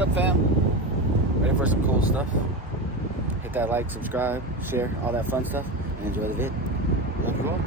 What up, fam? Ready for some cool stuff? Hit that like, subscribe, share, all that fun stuff, and enjoy the vid. Love you all.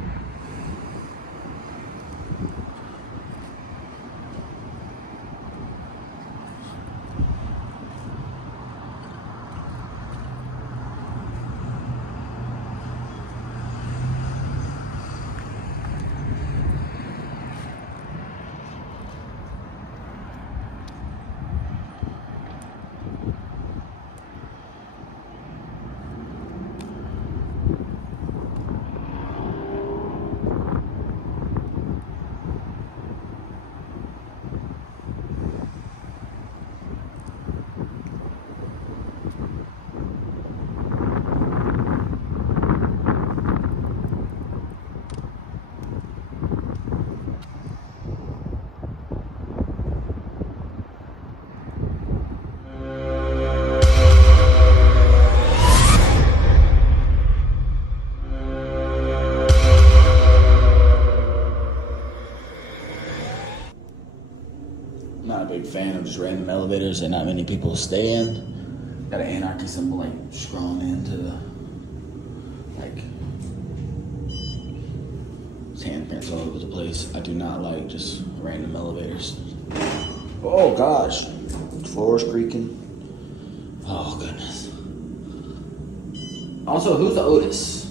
Not a big fan of just random elevators that not many people stay in. Got an anarchy symbol like scrolling into the handprints all over the place. I do not like just random elevators. Oh gosh, floor's creaking. Oh goodness. Also, who's the Otis?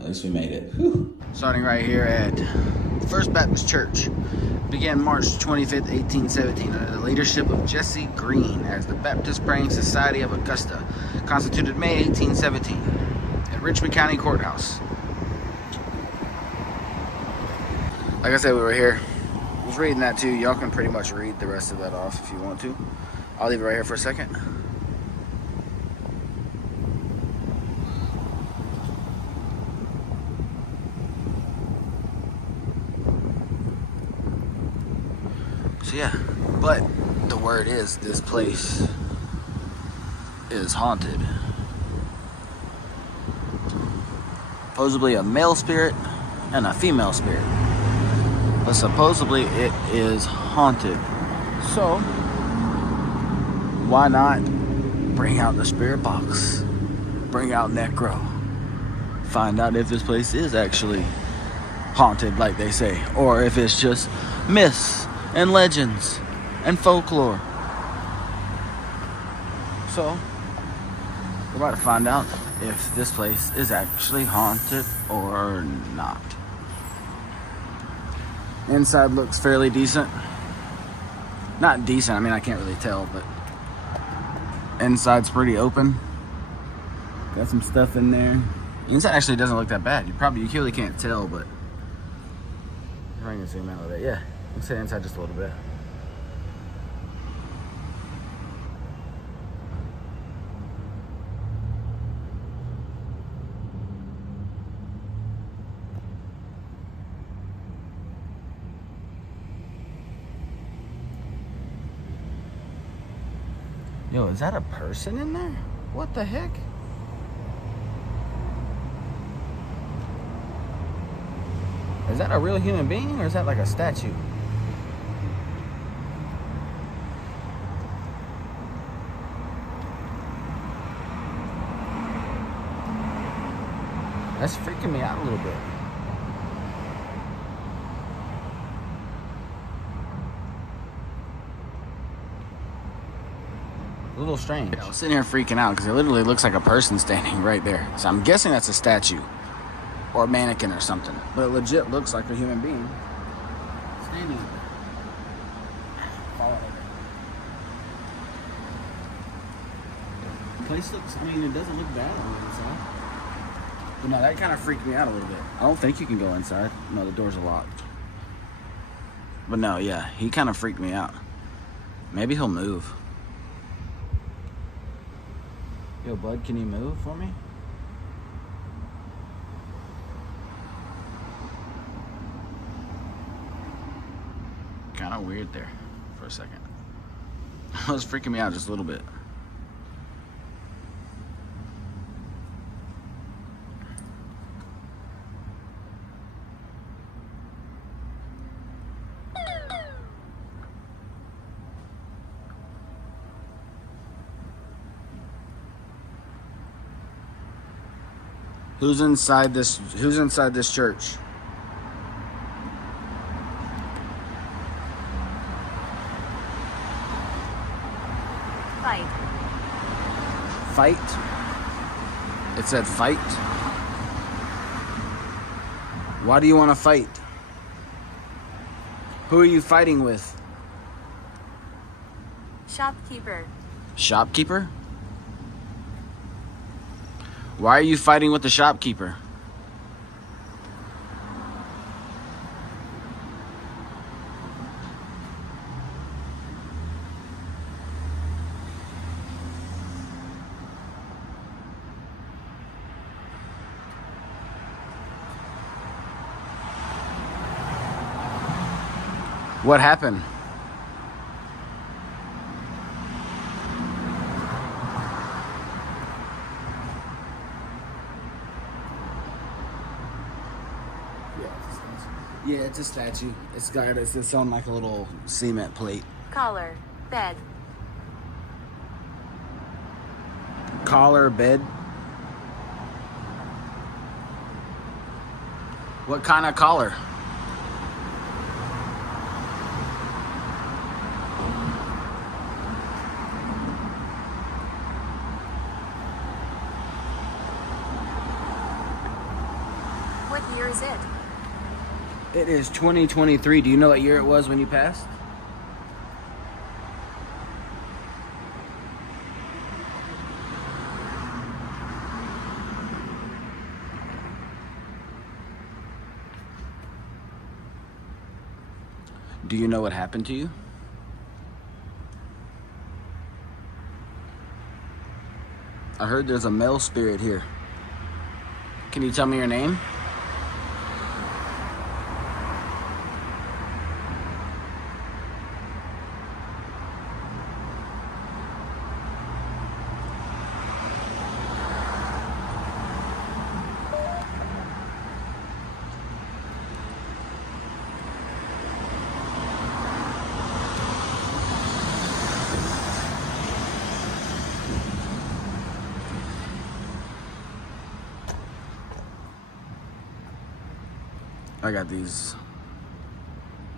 At least we made it. Whew. Starting right here at First Baptist Church. Began March 25th, 1817, under the leadership of Jesse Green as the Baptist Praying Society of Augusta, constituted May 1817 at Richmond County Courthouse. Like I said, we were here. I was reading that too. Y'all can pretty much read the rest of that off if you want to. I'll leave it right here for a second. So yeah, but the word is this place is haunted. Supposedly a male spirit and a female spirit, but supposedly it is haunted. So why not bring out the spirit box, bring out Necro, find out if this place is actually haunted like they say, or if it's just myths and legends and folklore. So we're about to find out if this place is actually haunted or not. Inside looks fairly decent. Not decent, I mean I can't really tell, but inside's pretty open. Got some stuff in there. Inside actually doesn't look that bad. You really can't tell, but if I can zoom out of it, yeah. Let's sit inside just a little bit. Yo, is that a person in there? What the heck? Is that a real human being or is that like a statue? That's freaking me out a little bit. A little strange. I was sitting here freaking out because it literally looks like a person standing right there. So I'm guessing that's a statue or a mannequin or something. But it legit looks like a human being standing there. The place looks, I mean, it doesn't look bad on the inside. But no, that kind of freaked me out a little bit. I don't think you can go inside. No, the doors are locked. But no, yeah, he kind of freaked me out. Maybe he'll move. Yo, bud, can you move for me? Kind of weird there for a second. It was freaking me out just a little bit. Who's inside this church? Fight. Fight? It said fight? Why do you want to fight? Who are you fighting with? Shopkeeper. Shopkeeper? Why are you fighting with the shopkeeper? What happened? Yeah, it's a statue. It's on like a little cement plate. Collar. Bed. Collar, bed. What kind of collar? What year is it? It is 2023. Do you know what year it was when you passed? Do you know what happened to you? I heard there's a male spirit here. Can you tell me your name? I got these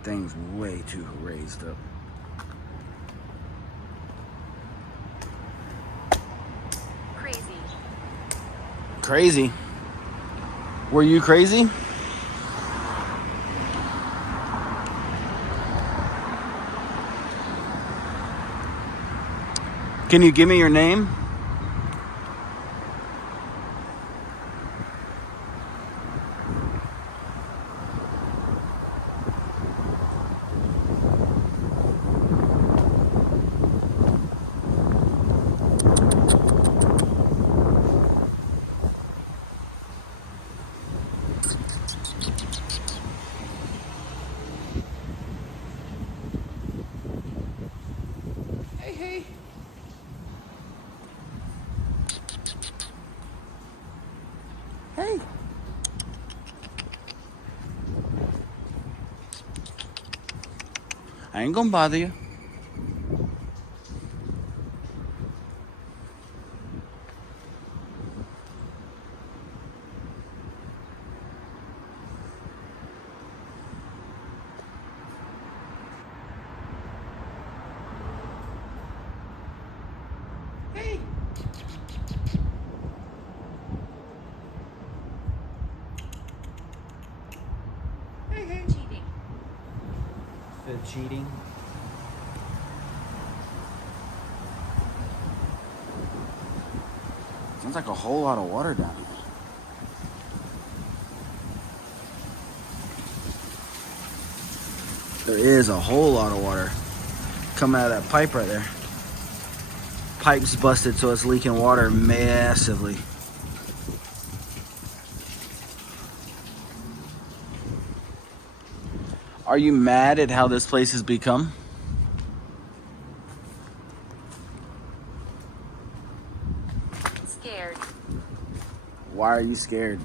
things way too raised up. Crazy. Crazy? Were you crazy? Can you give me your name? Hey. Hey. I ain't gonna bother you. Hey. Hey. Cheating. The cheating. Sounds like a whole lot of water down here. There is a whole lot of water coming out of that pipe right there. Pipe's busted, so it's leaking water massively. Are you mad at how this place has become? Scared. Why are you scared?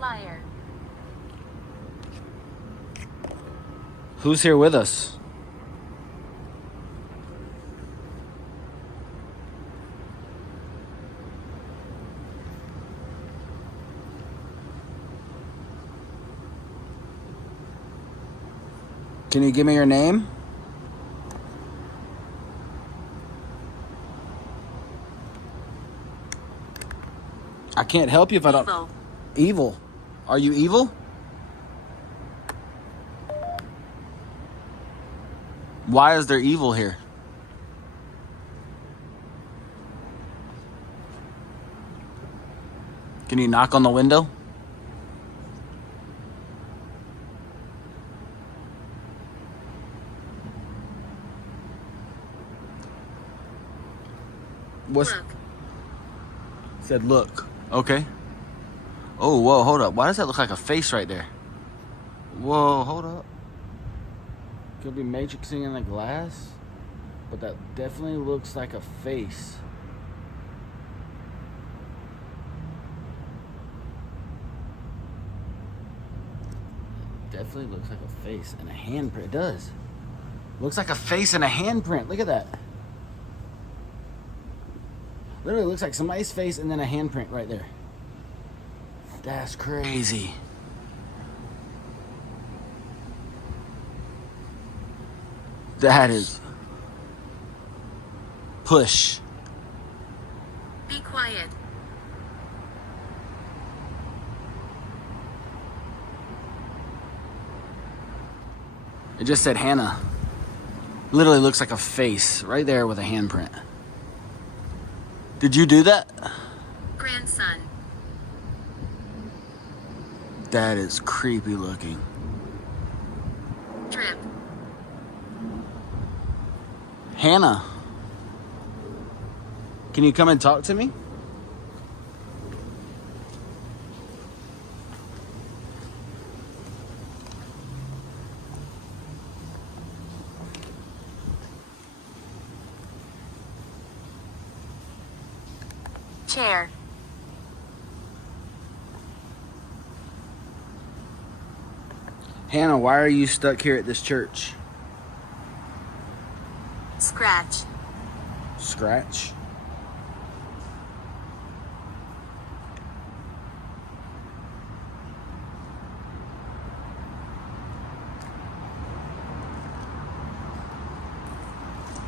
Liar. Who's here with us? Can you give me your name? I can't help you if I don't. Evil. Evil. Are you evil? Why is there evil here? Can you knock on the window? What's Look. said look. Okay. Oh, whoa, hold up. Why does that look like a face right there? Whoa, hold up. Could be matrixing in the glass, but that definitely looks like a face. Definitely looks like a face and a handprint. It does. Looks like a face and a handprint. Look at that. Literally looks like somebody's face and then a handprint right there. That's crazy. That is push. Be quiet. It just said Hannah. Literally looks like a face right there with a handprint. Did you do that? Grandson. That is creepy looking. Drip. Hannah. Can you come and talk to me? Chair. Hannah, why are you stuck here at this church? Scratch. Scratch?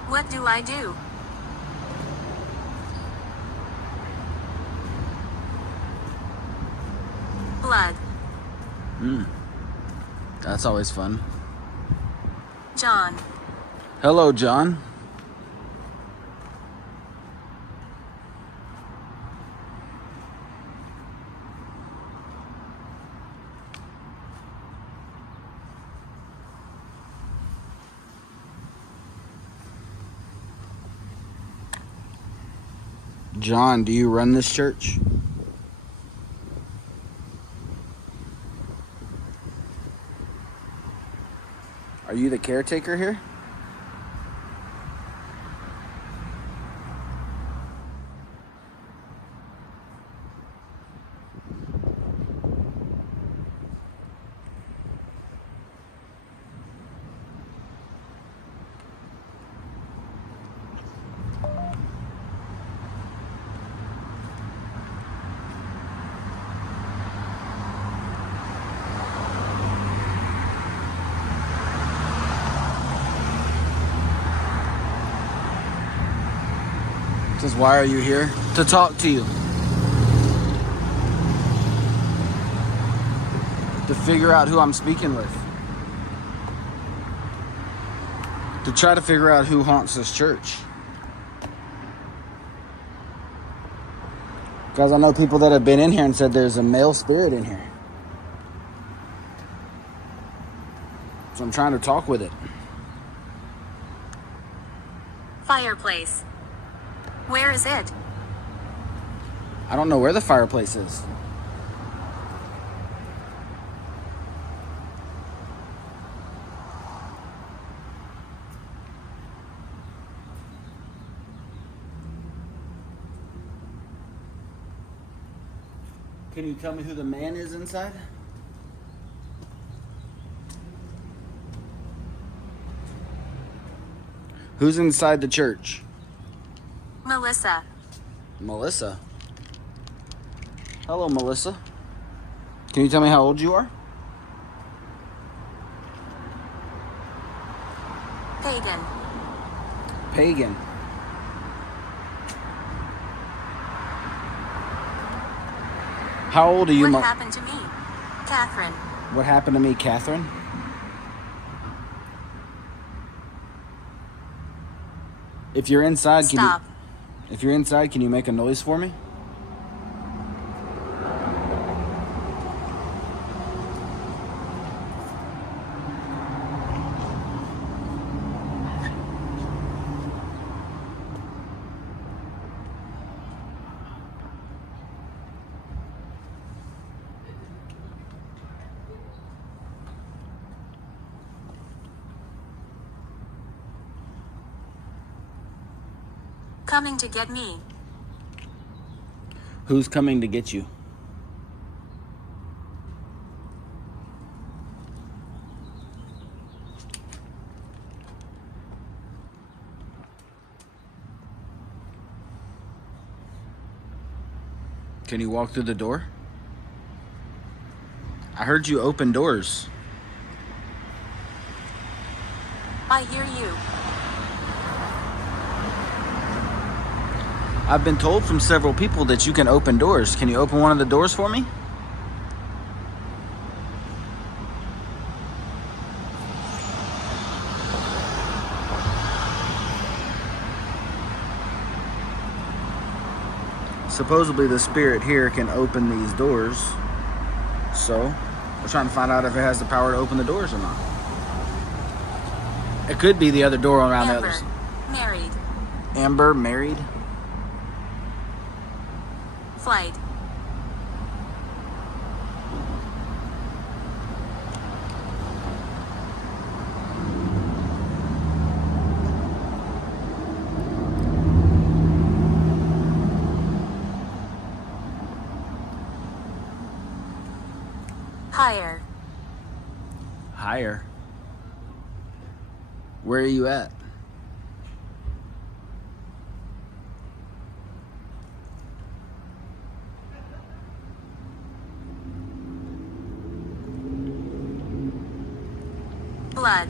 What do I do? Blood. That's always fun. John. Hello, John. John, do you run this church? Are you the caretaker here? Says, why are you here? To talk to you. To figure out who I'm speaking with. To try to figure out who haunts this church. Because I know people that have been in here and said there's a male spirit in here. So I'm trying to talk with it. Fireplace. Where is it? I don't know where the fireplace is. Can you tell me who the man is inside? Who's inside the church? Mellisa. Mellisa. Hello, Mellisa. Can you tell me how old you are? Pagan. Pagan. How old are you? What happened to me? Catherine. What happened to me, Catherine? If you're inside, Stop. If you're inside, can you make a noise for me? Coming to get me. Who's coming to get you? Can you walk through the door? I heard you open doors. I hear you. I've been told from several people that you can open doors. Can you open one of the doors for me? Supposedly the spirit here can open these doors. So, we're trying to find out if it has the power to open the doors or not. It could be the other door around the Amber. other side. Married. Amber, married? Flight. Higher. Higher. Where are you at? Blood.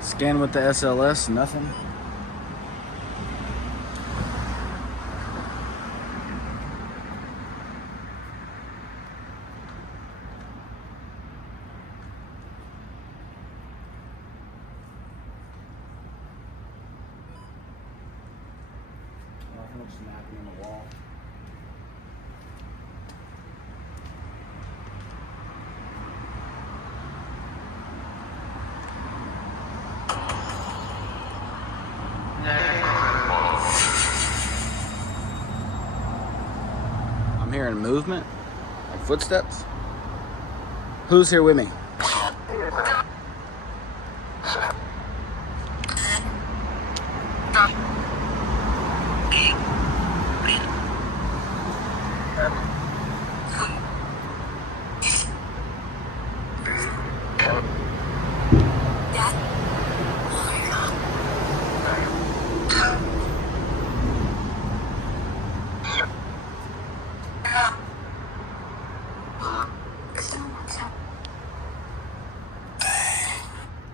Scan with the SLS, nothing. Snapping in the wall. I'm hearing movement, like footsteps. Who's here with me?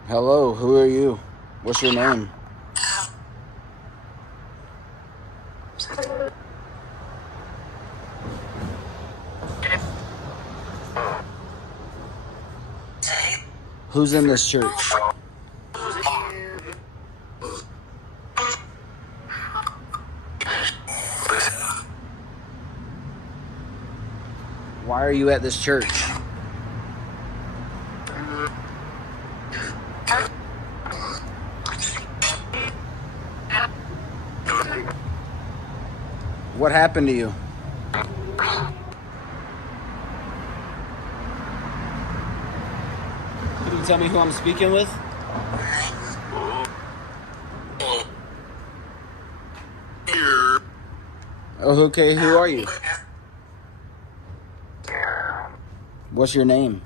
Hello, who are you? What's your name? Who's in this church? are you at this church? What happened to you? Can you tell me who I'm speaking with? Oh, okay, who are you? What's your name?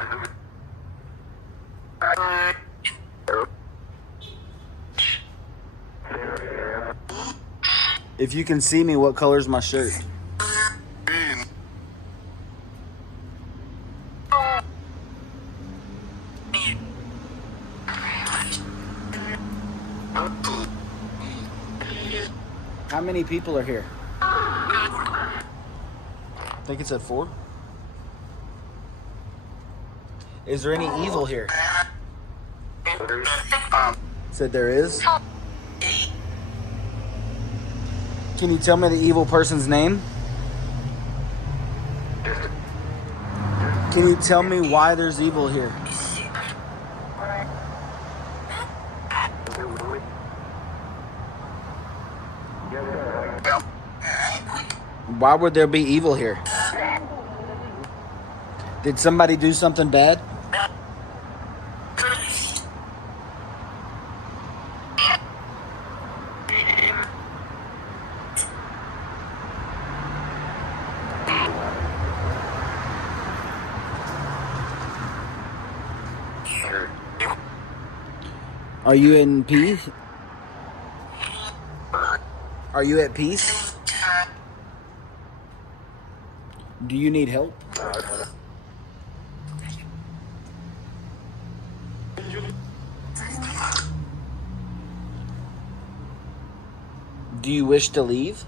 If you can see me, what color's my shirt? How many people are here? I think it said 4. Is there any evil here? Said there is. Can you tell me the evil person's name? Can you tell me why there's evil here? Why would there be evil here? Did somebody do something bad? Are you in peace? Are you at peace? Do you need help? Do you wish to leave?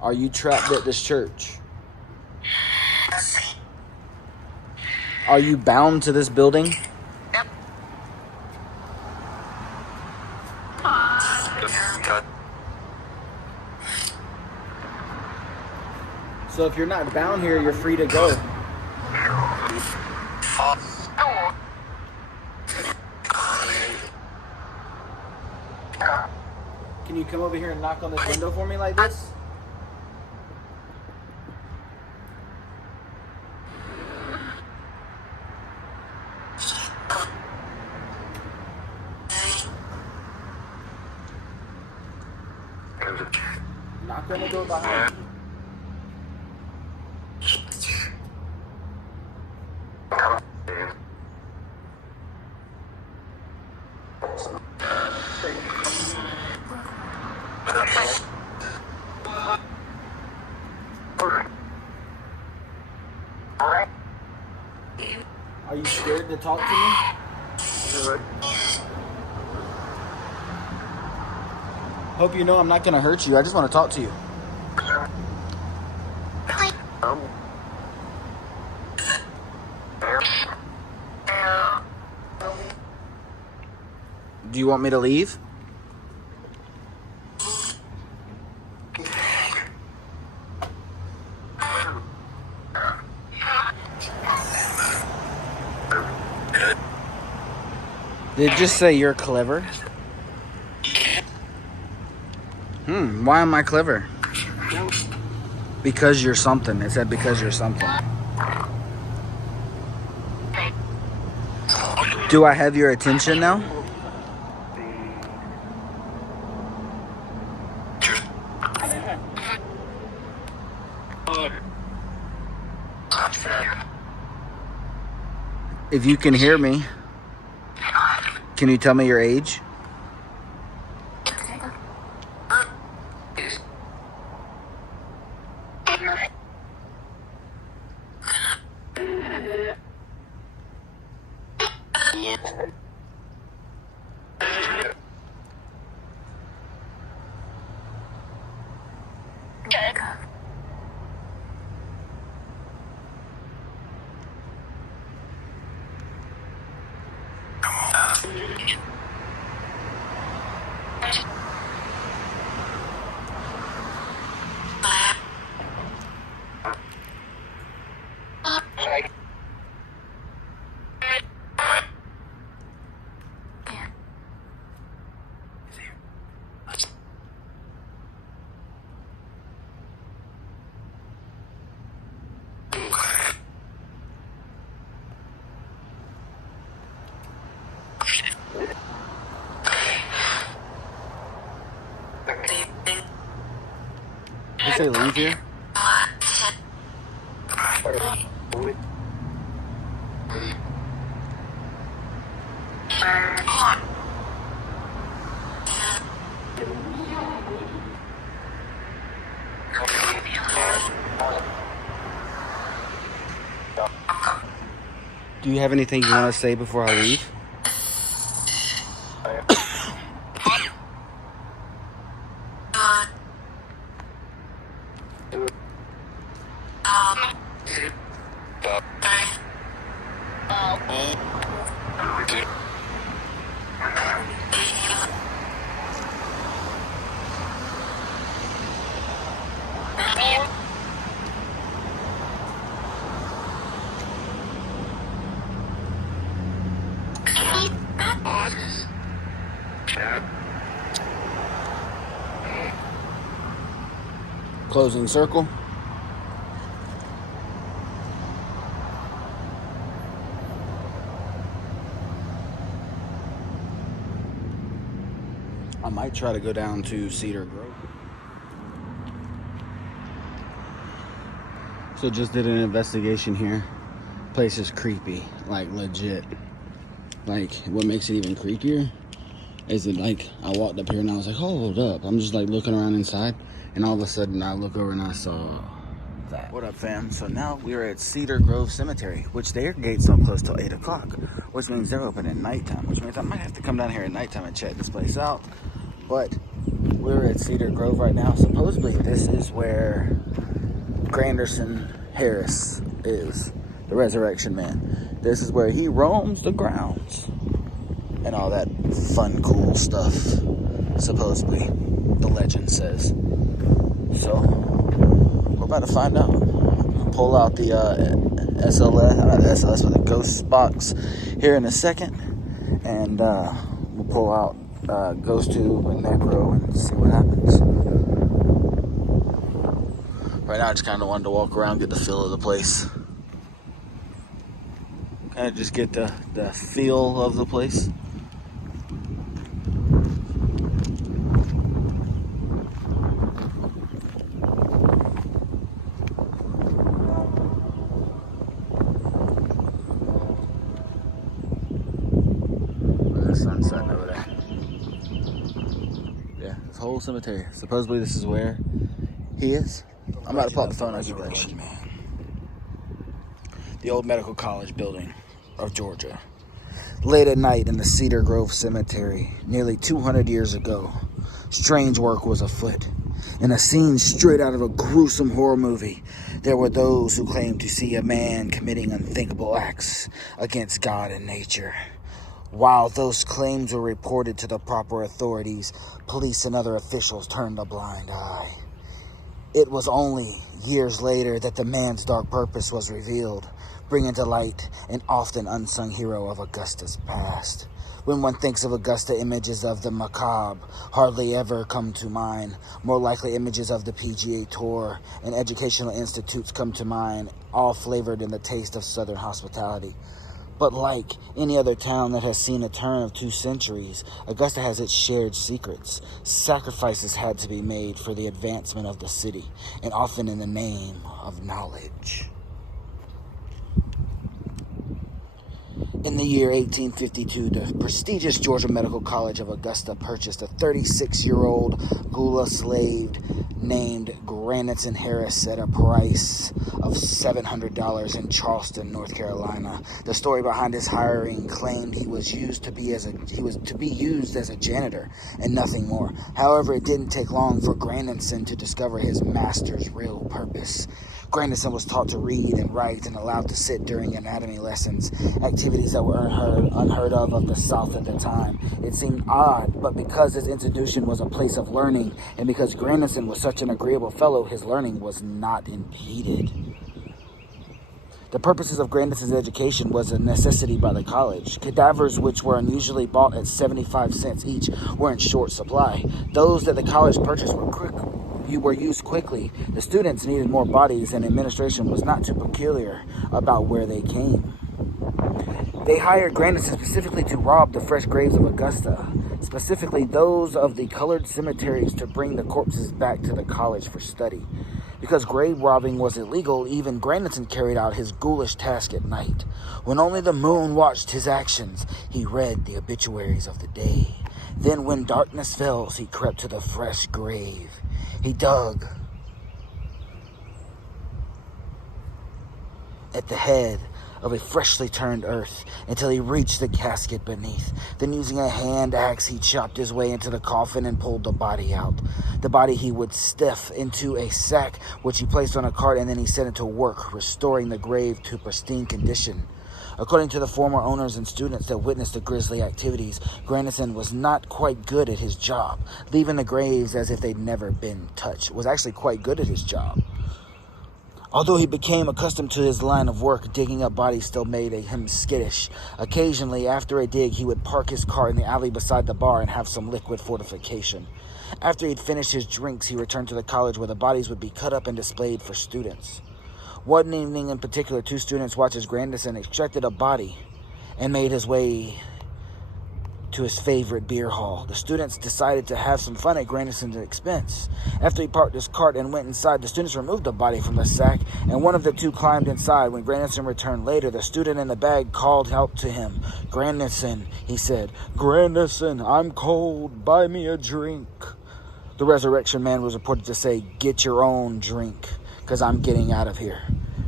Are you trapped at this church? Are you bound to this building? So if you're not bound here, you're free to go. Can you come over here and knock on this window for me like this? Knock on the door behind you. Are you scared to talk to me? Hope you know I'm not going to hurt you. I just want to talk to you. Do you want me to leave? Did it just say you're clever? Why am I clever? Because you're something. It said because you're something. Do I have your attention now? If you can hear me, can you tell me your age? say leave here? Do you have anything you want to say before I leave? Closing circle. I might try to go down to Cedar Grove. So just did an investigation here. Place is creepy, like legit. Like, what makes it even creepier is it like I walked up here and I was like, hold up. I'm just like looking around inside, and all of a sudden I look over and I saw that. What up, fam? So now we're at Cedar Grove Cemetery, which their gates don't close till 8 o'clock, which means they're open at nighttime, which means I might have to come down here at nighttime and check this place out. But we're at Cedar Grove right now. Supposedly this is where Granderson Harris is, the Resurrection Man. This is where he roams the grounds and all that fun, cool stuff, supposedly, the legend says. So, we're about to find out. Pull out the SLS, not the SLS, but the ghost box here in a second. And we'll pull out ghost tube and necro and see what happens. Right now, I just kind of wanted to walk around, get the feel of the place. Kind of just get the feel of the place. The sun's setting over there. Yeah, this whole cemetery. Supposedly this is where he is. I'm about to pop the phone on Resurrection Man. The old medical college building of Georgia. Late at night in the Cedar Grove Cemetery, nearly 200 years ago, strange work was afoot. In a scene straight out of a gruesome horror movie, there were those who claimed to see a man committing unthinkable acts against God and nature. While those claims were reported to the proper authorities, police and other officials turned a blind eye. It was only years later that the man's dark purpose was revealed, bringing to light an often unsung hero of Augusta's past. When one thinks of Augusta, images of the macabre hardly ever come to mind. More likely, images of the PGA Tour and educational institutes come to mind, all flavored in the taste of Southern hospitality. But like any other town that has seen a turn of 2 centuries, Augusta has its shared secrets. Sacrifices had to be made for the advancement of the city, and often in the name of knowledge. In the year 1852, the prestigious Georgia Medical College of Augusta purchased a 36-year-old Gula slave named Granderson Harris at a price of $700 in Charleston, North Carolina. The story behind his hiring claimed he was to be used as a janitor and nothing more. However, it didn't take long for Granderson to discover his master's real purpose. Granderson was taught to read and write and allowed to sit during anatomy lessons, activities that were unheard of the South at the time. It seemed odd, but because his institution was a place of learning, and because Granderson was such an agreeable fellow, his learning was not impeded. The purposes of Granderson's education was a necessity by the college. Cadavers, which were unusually bought at 75 cents each, were in short supply. Those that the college purchased were used quickly. The students needed more bodies, and administration was not too peculiar about where they came. They hired Granderson specifically to rob the fresh graves of Augusta, specifically those of the colored cemeteries, to bring the corpses back to the college for study. Because grave robbing was illegal, even Grandison carried out his ghoulish task at night. When only the moon watched his actions, he read the obituaries of the day. Then when darkness fell, he crept to the fresh grave. He dug at the head of a freshly turned earth until he reached the casket beneath. Then using a hand axe, he chopped his way into the coffin and pulled the body out. The body he would stuff into a sack, which he placed on a cart, and then he set it to work, restoring the grave to pristine condition. According to the former owners and students that witnessed the grisly activities, Grandison was not quite good at his job. Leaving the graves as if they'd never been touched. Was actually quite good at his job. Although he became accustomed to his line of work, digging up bodies still made him skittish. Occasionally, after a dig, he would park his car in the alley beside the bar and have some liquid fortification. After he'd finished his drinks, he returned to the college where the bodies would be cut up and displayed for students. One evening in particular, 2 students watched as Grandison extracted a body and made his way to his favorite beer hall. The students decided to have some fun at Grandison's expense. After he parked his cart and went inside, the students removed the body from the sack, and one of the 2 climbed inside. When Grandison returned later, the student in the bag called out to him. "Grandison," he said. "Grandison, I'm cold. Buy me a drink." The resurrection man was reported to say, "Get your own drink, because I'm getting out of here."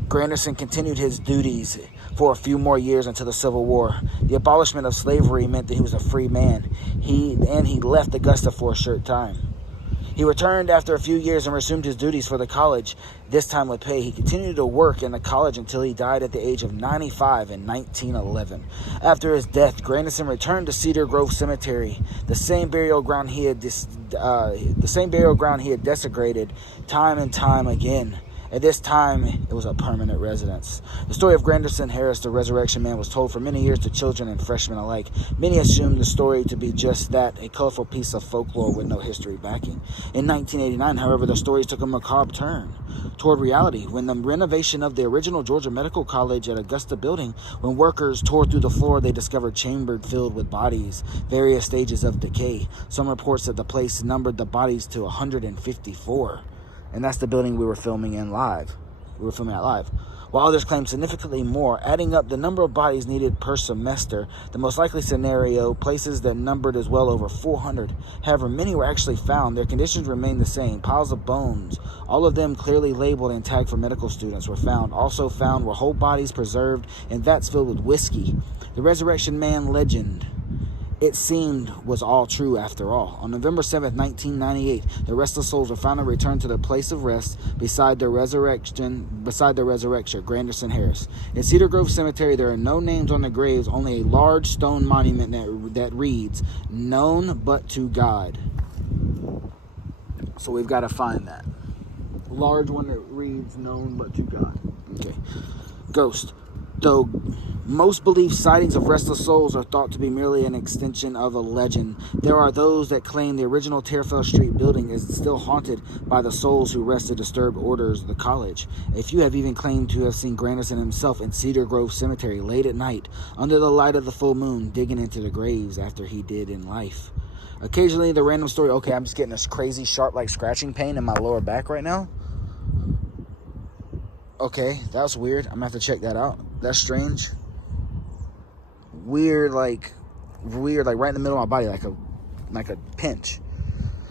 Grandison continued his duties for a few more years until the Civil War. The abolishment of slavery meant that he was a free man. He left Augusta for a short time. He returned after a few years and resumed his duties for the college, this time with pay. He continued to work in the college until he died at the age of 95 in 1911. After his death, Grandison returned to Cedar Grove Cemetery, the same burial ground he had desecrated time and time again. At this time, it was a permanent residence. The story of Grandison Harris, the Resurrection Man, was told for many years to children and freshmen alike. Many assumed the story to be just that, a colorful piece of folklore with no history backing. In 1989, however, the stories took a macabre turn toward reality when the renovation of the original Georgia Medical College at Augusta building, when workers tore through the floor, they discovered chambers filled with bodies, various stages of decay. Some reports that the place numbered the bodies to 154. And that's the building we were filming at live. While others claim significantly more, adding up the number of bodies needed per semester, the most likely scenario places that numbered as well over 400. However, many were actually found. Their conditions remained the same. Piles of bones, all of them clearly labeled and tagged for medical students, were found. Also found were whole bodies preserved in vats filled with whiskey. The Resurrection Man legend, it seemed, was all true after all. On November 7th, 1998, the restless souls were finally returned to their place of rest beside the resurrection, Grandison Harris. In Cedar Grove Cemetery, there are no names on the graves, only a large stone monument that reads, "Known but to God." So we've got to find that. Large one that reads, "Known but to God." Okay. Ghost. Though most believe sightings of restless souls are thought to be merely an extension of a legend, there are those that claim the original Terfell Street building is still haunted by the souls who rest the disturbed orders of the college. A few have even claimed to have seen Grandison himself in Cedar Grove Cemetery late at night, under the light of the full moon, digging into the graves after he did in life. Occasionally, the random story... Okay, I'm just getting this crazy sharp, like, scratching pain in my lower back right now. Okay, that was weird. I'm gonna have to check that out. That's strange. Weird, like right in the middle of my body, like a pinch.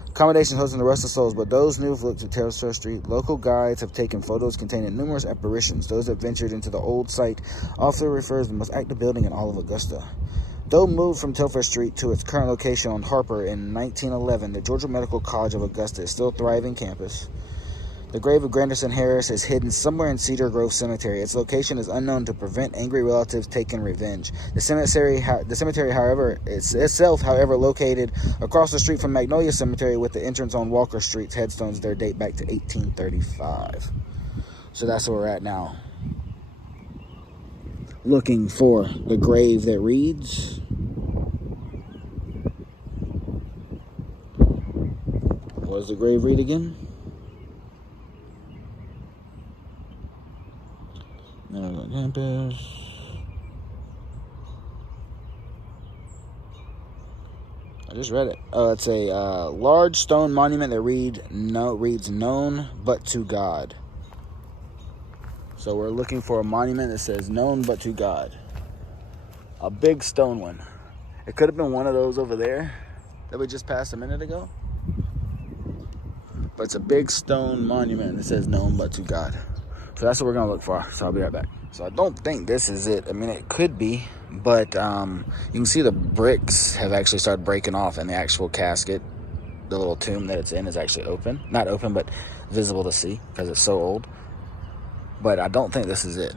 Accommodations hosting the restless souls, but those new have looked to Terrace Street. Local guides have taken photos containing numerous apparitions. Those that ventured into the old site often refers to the most active building in all of Augusta. Though moved from Telfair Street to its current location on Harper in 1911, the Georgia Medical College of Augusta is still a thriving campus. The grave of Grandison Harris is hidden somewhere in Cedar Grove Cemetery. Its location is unknown to prevent angry relatives taking revenge. The cemetery, however, itself, located across the street from Magnolia Cemetery with the entrance on Walker Street's headstones there date back to 1835. So that's where we're at now. Looking for the grave that reads... What does the grave read again? Campus. I just read it. It's a large stone monument that reads known but to God. So we're looking for a monument that says known but to God. A big stone one. It could have been one of those over there that we just passed a minute ago. But it's a big stone monument that says known but to God. So that's what we're going to look for. So I'll be right back. So I don't think this is it. I mean, it could be. But you can see the bricks have actually started breaking off. And the actual casket, the little tomb that it's in, is actually open. Not open, but visible to see because it's so old. But I don't think this is it.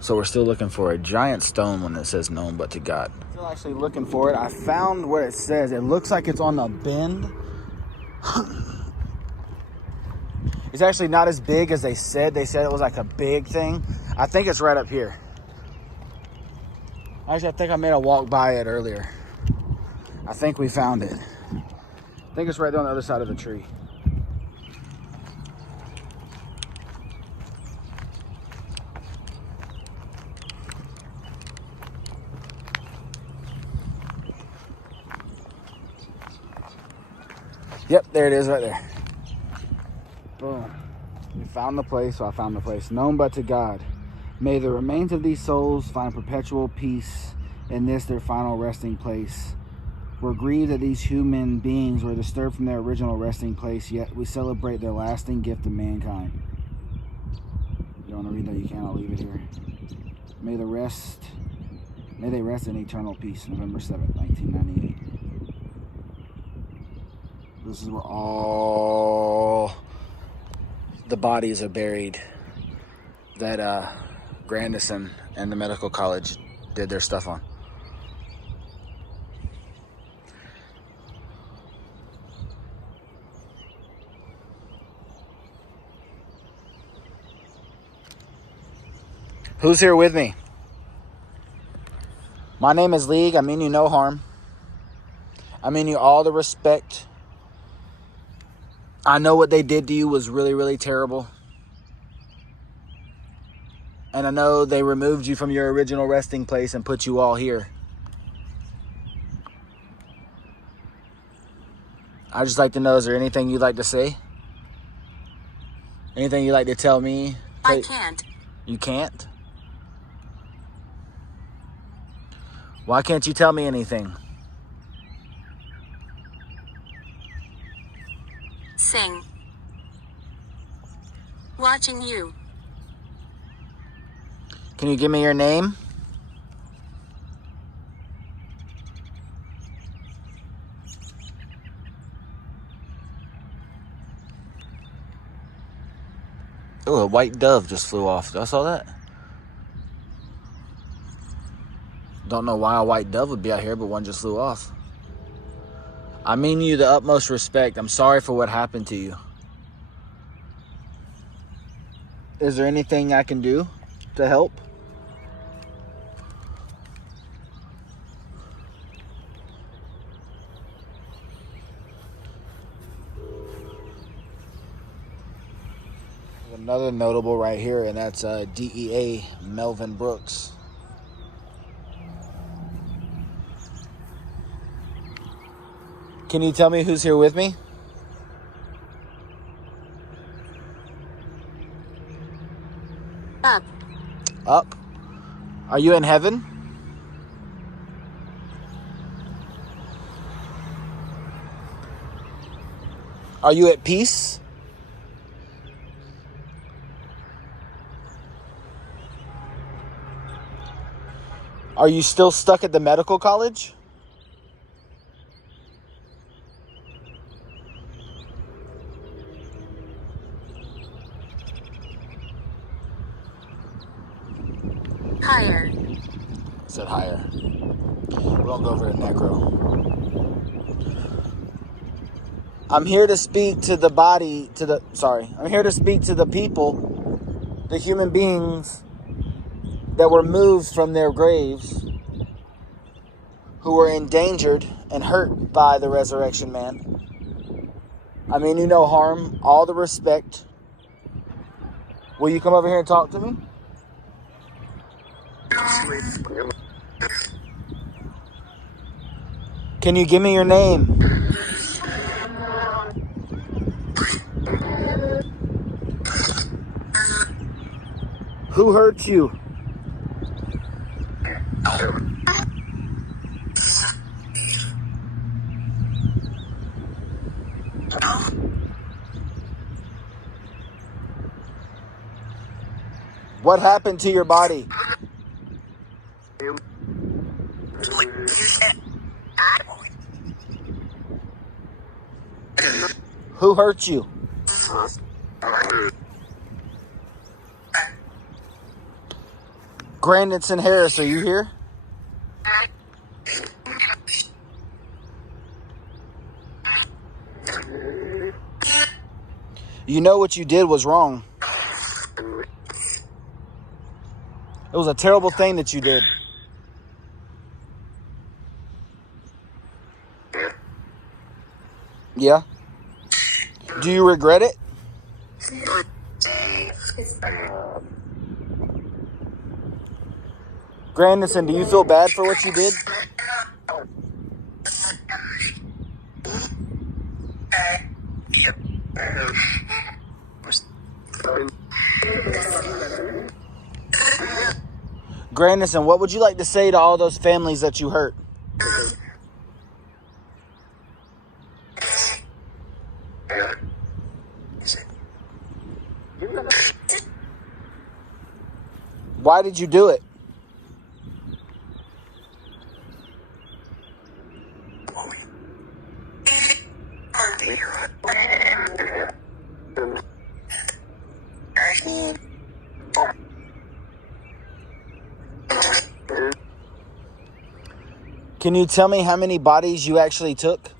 So we're still looking for a giant stone one that says known but to God. Still actually looking for it. I found what it says. It looks like it's on a bend. It's actually not as big as they said. They said it was like a big thing. I think it's right up here. Actually, I think I made a walk by it earlier. I think we found it. I think it's right there on the other side of the tree. Yep, there it is right there. Boom. We found the place, so I found the place. Known but to God. May the remains of these souls find perpetual peace in this their final resting place. We're grieved that these human beings were disturbed from their original resting place, yet we celebrate their lasting gift to mankind. You don't want to read that? You can. I'll leave it here. May they rest in eternal peace. November 7th, 1998. This is where all the bodies are buried that Grandison and the medical college did their stuff on. Who's here with me? My name is Leigh. I mean you no harm. I mean you all the respect. I know what they did to you was really, really terrible. And I know they removed you from your original resting place and put you all here. I'd just like to know, is there anything you'd like to say? Anything you'd like to tell me? I can't. You can't? Why can't you tell me anything? Sing. Watching you. Can you give me your name? Oh, a white dove just flew off. Y'all saw that? Don't know why a white dove would be out here, but one just flew off. I mean you the utmost respect. I'm sorry for what happened to you. Is there anything I can do to help? There's another notable right here, and that's DEA Melvin Brooks. Can you tell me who's here with me? Up. Up? Are you in heaven? Are you at peace? Are you still stuck at the medical college? Higher. I said higher. We won't go over to necro. I'm here to speak to the body, I'm here to speak to the people, the human beings that were moved from their graves, who were endangered and hurt by the resurrection man. I mean you no harm, all the respect. Will you come over here and talk to me? Can you give me your name? Who hurt you? What happened to your body? Who hurt you? Grandison Harris, are you here? You know what you did was wrong. It was a terrible thing that you did. Yeah? Do you regret it? Grandison, do you feel bad for what you did? Grandison, what would you like to say to all those families that you hurt? Why did you do it? Can you tell me how many bodies you actually took?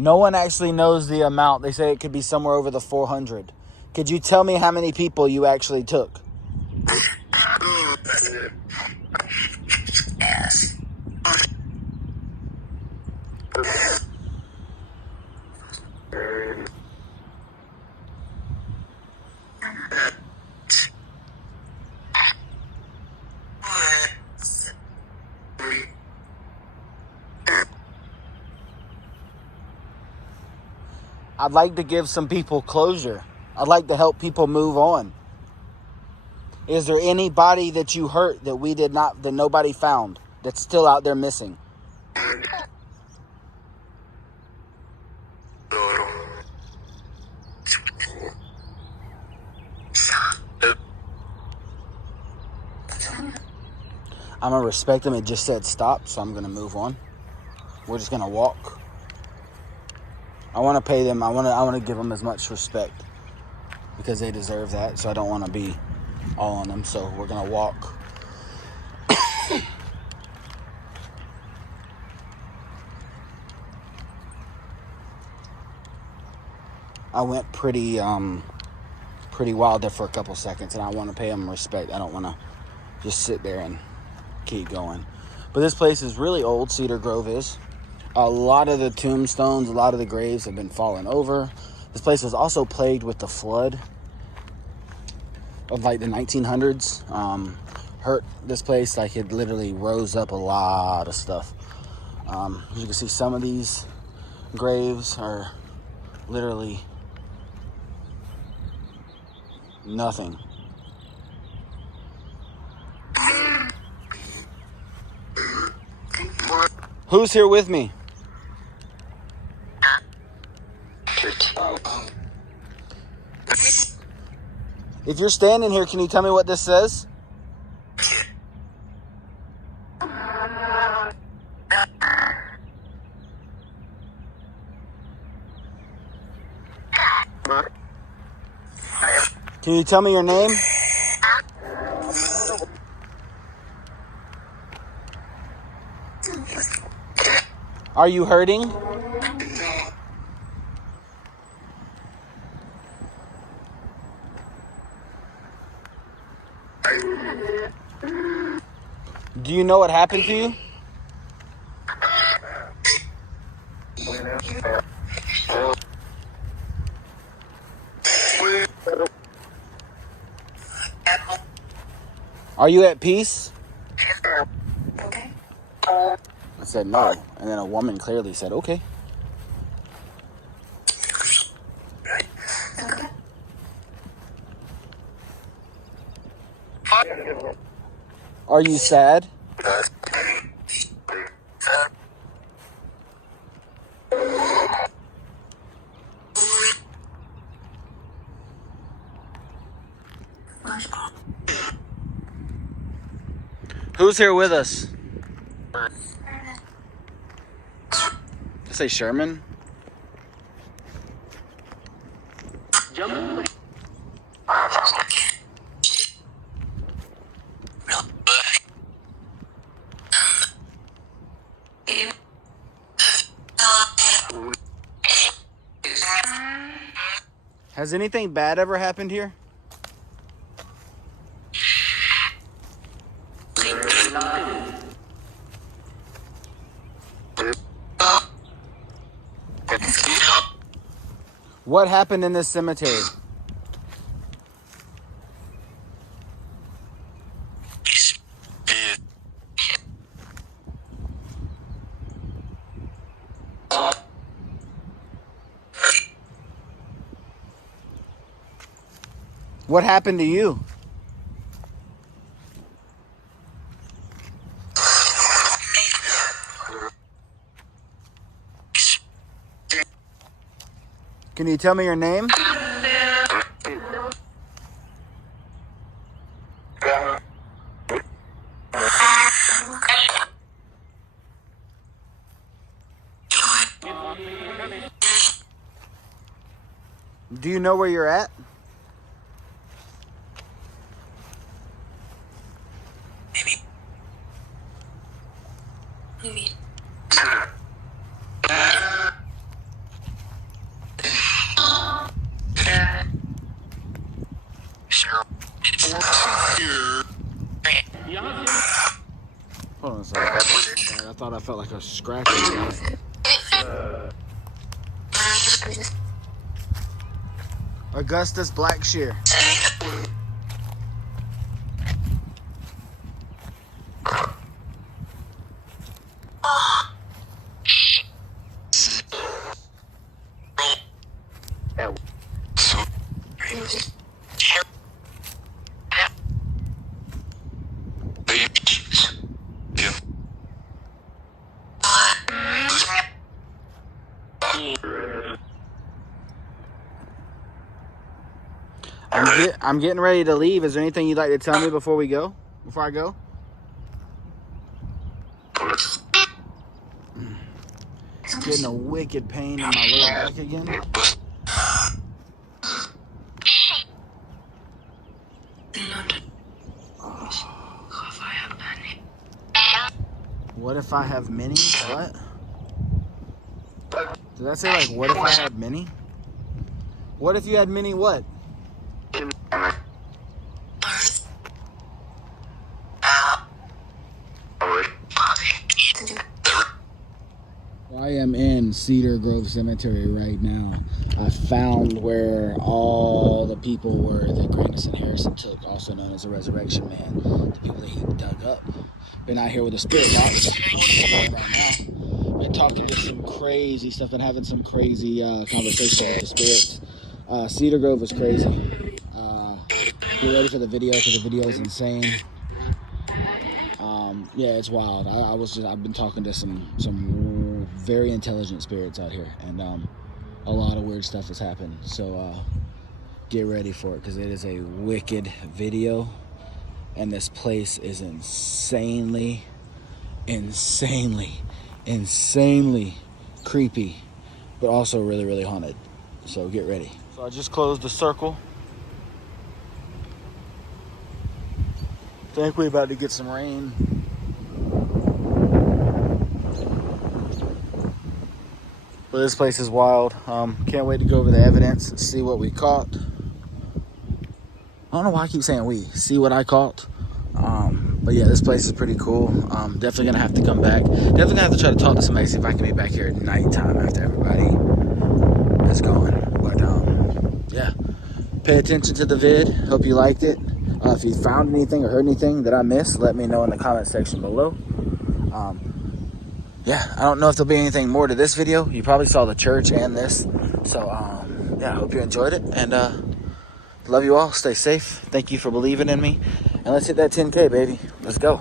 No one actually knows the amount. They say it could be somewhere over the 400. Could you tell me how many people you actually took? I'd like to give some people closure. I'd like to help people move on. Is there anybody that you hurt that we did not, that nobody found, that's still out there missing? I'm going to respect them. It just said stop, so I'm going to move on. We're just going to walk. I want to pay them. I want to give them as much respect because they deserve that. So I don't want to be all on them. So we're going to walk. I went pretty wild there for a couple seconds, and I want to pay them respect. I don't want to just sit there and keep going. But this place is really old. Cedar Grove is. A lot of the tombstones, a lot of the graves have been fallen over. This place was also plagued with the flood of like the 1900s. Hurt this place, like it literally rose up a lot of stuff. As you can see, some of these graves are literally nothing. Who's here with me? If you're standing here, can you tell me what this says? Can you tell me your name? Are you hurting? Do you know what happened to you? Are you at peace? Okay. I said no. And then a woman clearly said, okay. Okay. Are you sad? Who's here with us? Did I say Sherman? Has anything bad ever happened here? What happened in this cemetery? What happened to you? Can you tell me your name? Do you know where you're at? Maybe. Hold on a second. I thought I felt like a scratch. Augusta's Black Shear. I'm getting ready to leave. Is there anything you'd like to tell me before we go? Before I go? Getting a wicked pain in my lower back again. What if I have many? What? Did that say like, what if I had many? What if you had many what? I am in Cedar Grove Cemetery right now. I found where all the people were that Grandison Harrison took, also known as the Resurrection Man. The people that he dug up. Been out here with a spirit box right now. Been talking to some crazy stuff and having some crazy conversation with the spirits. Cedar Grove is crazy. Get ready for the video because the video is insane. Yeah, it's wild. I've been talking to some very intelligent spirits out here, and a lot of weird stuff has happened. So get ready for it because it is a wicked video, and this place is insanely creepy, but also really, really haunted. So get ready. So I just closed the circle. I think we're about to get some rain. But this place is wild. Can't wait to go over the evidence and see what we caught. I don't know why I keep saying we. See what I caught. But yeah, this place is pretty cool. Definitely gonna have to come back. Definitely gonna have to try to talk to somebody, see if I can be back here at nighttime after everybody is gone. But yeah, pay attention to the vid. Hope you liked it. If you found anything or heard anything that I missed, let me know in the comment section below. Yeah, I don't know if there'll be anything more to this video. You probably saw the church and this. So, yeah, I hope you enjoyed it. And love you all. Stay safe. Thank you for believing in me. And let's hit that 10K, baby. Let's go.